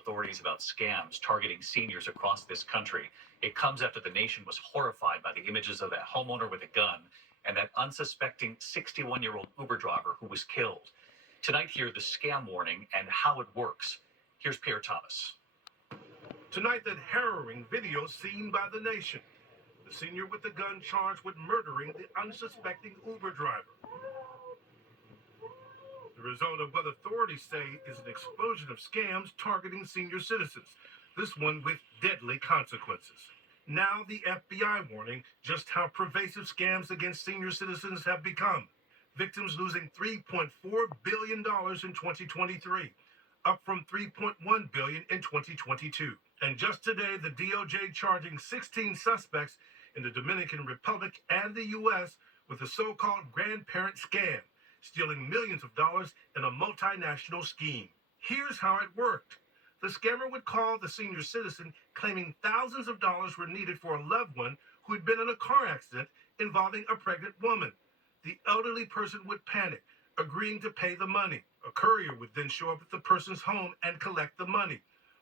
authorities about scams targeting seniors across this country. It comes after the nation was horrified by the images of that homeowner with a gun and that unsuspecting 61-year-old Uber driver who was killed. Tonight, hear the scam warning and how it works. Here's Pierre Thomas. Tonight, that harrowing video seen by the nation. The senior with the gun charged with murdering the unsuspecting Uber driver. The result of what authorities say is an explosion of scams targeting senior citizens, this one with deadly consequences. Now the FBI warning just how pervasive scams against senior citizens have become. Victims losing $3.4 billion in 2023, up from $3.1 billion in 2022. And just today, the DOJ charging 16 suspects in the Dominican Republic and the U.S. with a so-called grandparent scam, stealing millions of dollars in a multinational scheme. Here's how it worked. The scammer would call the senior citizen claiming thousands of dollars were needed for a loved one who had been in a car accident involving a pregnant woman. The elderly person would panic, agreeing to pay the money. A courier would then show up at the person's home and collect the money.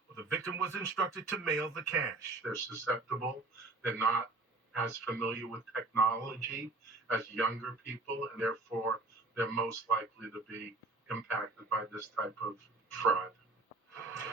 Well, the victim was instructed to mail the cash. They're susceptible. They're not as familiar with technology as younger people, and therefore they're most likely to be impacted by this type of fraud.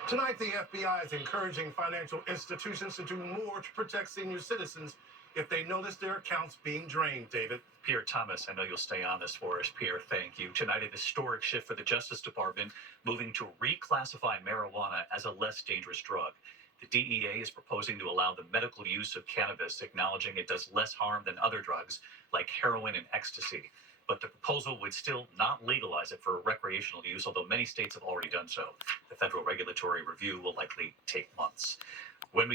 Tonight, the FBI is encouraging financial institutions to do more to protect senior citizens if they notice their accounts being drained, David. Pierre Thomas, I know you'll stay on this for us. Pierre, thank you. Tonight, a historic shift for the Justice Department, moving to reclassify marijuana as a less dangerous drug. The DEA is proposing to allow the medical use of cannabis, acknowledging it does less harm than other drugs like heroin and ecstasy. But the proposal would still not legalize it for recreational use, although many states have already done so. The federal regulatory review will likely take months. When we